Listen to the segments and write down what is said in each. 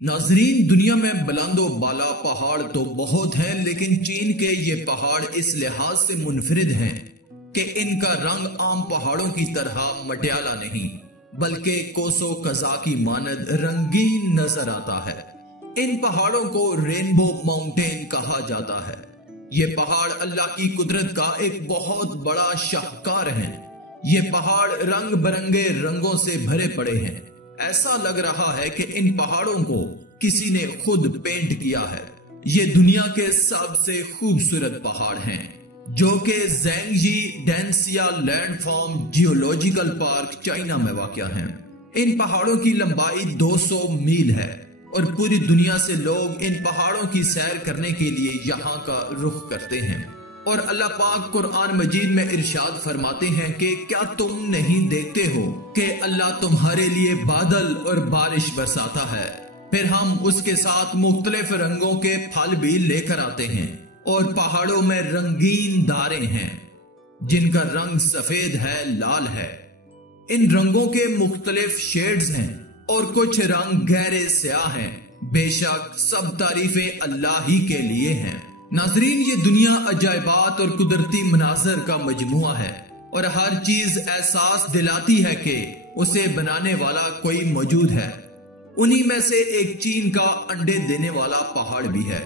नाजरीन, दुनिया में बुलंदो बाला पहाड़ तो बहुत हैं, लेकिन चीन के ये पहाड़ इस लिहाज से मुनफरिद हैं कि इनका रंग आम पहाड़ों की तरह मटियाला नहीं बल्कि कोसो कजा की मानद रंगीन नजर आता है। इन पहाड़ों को रेनबो माउंटेन कहा जाता है। ये पहाड़ अल्लाह की कुदरत का एक बहुत बड़ा शाहकार है। ये पहाड़ रंग बिरंगे रंगों से भरे पड़े हैं। ऐसा लग रहा है कि इन पहाड़ों को किसी ने खुद पेंट किया है। ये दुनिया के सबसे खूबसूरत पहाड़ हैं, जो कि ज़ेंगजी डेंसिया लैंडफॉर्म जियोलॉजिकल पार्क चाइना में वाक़या है। इन पहाड़ों की लंबाई 200 मील है और पूरी दुनिया से लोग इन पहाड़ों की सैर करने के लिए यहाँ का रुख करते हैं। और अल्लाह पाक कुरान मजीद में इरशाद फरमाते हैं कि क्या तुम नहीं देखते हो कि अल्लाह तुम्हारे लिए बादल और बारिश बरसाता है, फिर हम उसके साथ मुख्तलिफ रंगों के फल भी लेकर आते हैं और पहाड़ों में रंगीन दारें हैं जिनका रंग सफेद है, लाल है। इन रंगों के मुख्तलिफ शेड्स हैं और कुछ रंग गहरे स्याह हैं। बेशक सब तारीफें अल्लाह ही के लिए हैं। नाजरीन, ये दुनिया अजायबात और कुदरती मनाजर का मजमुआ है और हर चीज एहसास दिलाती है कि उसे बनाने वाला कोई मौजूद है। उन्हीं में से एक चीन का अंडे देने वाला पहाड़ भी है,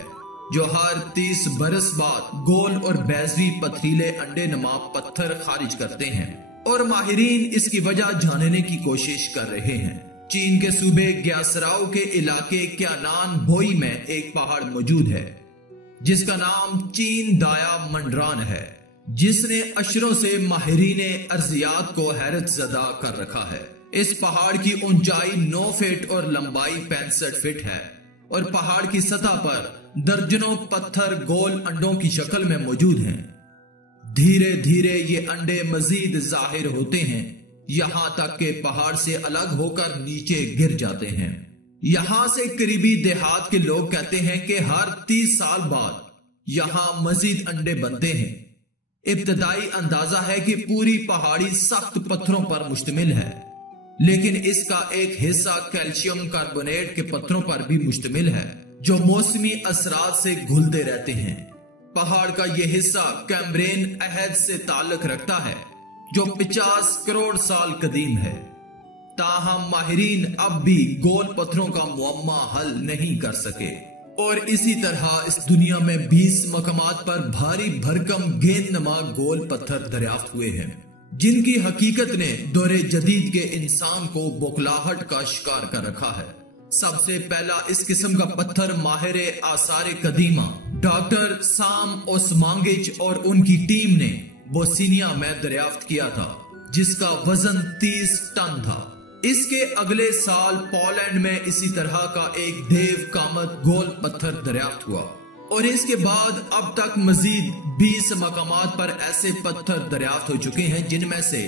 जो हर 30 बरस बाद गोल और बैजरी पथरीले अंडे नमा पत्थर खारिज करते हैं और माहिरीन इसकी वजह जानने की कोशिश कर रहे हैं। चीन के सूबे ग्यासराओ के इलाके क्यानान बोई में एक पहाड़ मौजूद है जिसका नाम चीन दाया मंडरान है, जिसने अशरों से माहिरीने अर्जियात को हैरत ज़दा कर रखा है। इस पहाड़ की ऊंचाई 9 फीट और लंबाई 65 फीट है और पहाड़ की सतह पर दर्जनों पत्थर गोल अंडों की शक्ल में मौजूद हैं। धीरे धीरे ये अंडे मजीद जाहिर होते हैं, यहाँ तक के पहाड़ से अलग होकर नीचे गिर जाते हैं। यहाँ से करीबी देहात के लोग कहते हैं कि हर 30 साल बाद यहाँ मजीद अंडे बनते हैं। इब्तदाई अंदाजा है कि पूरी पहाड़ी सख्त पत्थरों पर मुश्तमिल है, लेकिन इसका एक हिस्सा कैल्शियम कार्बोनेट के पत्थरों पर भी मुश्तमिल है, जो मौसमी असरात से घुलते रहते हैं। पहाड़ का यह हिस्सा कैम्ब्रेन अहद से ताल्लुक रखता है, जो 50 करोड़ साल कदीम है। ताहम माहिरीन अब भी गोल पत्थरों का मुअम्मा हल नहीं कर सके और इसी तरह इस दुनिया में 20 मकामात पर भारी भरकम गेंद नमा गोल पत्थर दरियाफ्त हुए हैं, जिनकी हकीकत ने दौरे जदीद के इंसान को बौखलाहट का शिकार कर रखा है। सबसे पहला इस किस्म का पत्थर माहिर आसार कदीमा डॉक्टर साम ओस्मांगिच और उनकी टीम ने बोस्निया में दरियाफ्त किया था, जिसका वजन 30 टन था। इसके अगले साल पोलैंड में इसी तरह का एक देव कामत गोल पत्थर दरियाफ्त हुआ और इसके बाद अब तक मजीद 20 मकामात पर ऐसे पत्थर दरियाफ्त हो चुके हैं, जिनमें से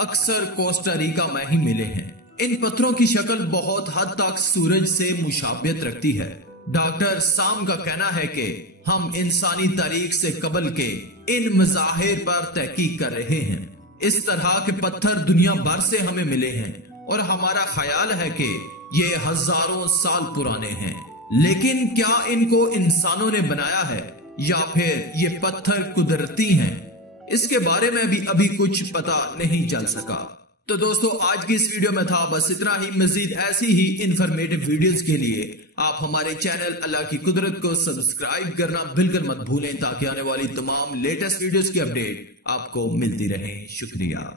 अक्सर कोस्टारिका में ही मिले हैं। इन पत्थरों की शक्ल बहुत हद तक सूरज से मुशाबियत रखती है। डॉक्टर साम का कहना है कि हम इंसानी तारीख से कबल के इन मज़ाहिर पर तहकीक कर रहे हैं। इस तरह के पत्थर दुनिया भर से हमें मिले हैं और हमारा ख्याल है कि ये हजारों साल पुराने हैं, लेकिन क्या इनको इंसानों ने बनाया है या फिर ये पत्थर कुदरती हैं, इसके बारे में भी अभी कुछ पता नहीं चल सका। तो दोस्तों, आज की इस वीडियो में था बस इतना ही। मजीद ऐसी ही इंफॉर्मेटिव वीडियोस के लिए आप हमारे चैनल अल्लाह की कुदरत को सब्सक्राइब करना बिल्कुल मत भूलें, ताकि आने वाली तमाम लेटेस्ट वीडियोस की अपडेट आपको मिलती रहे। शुक्रिया।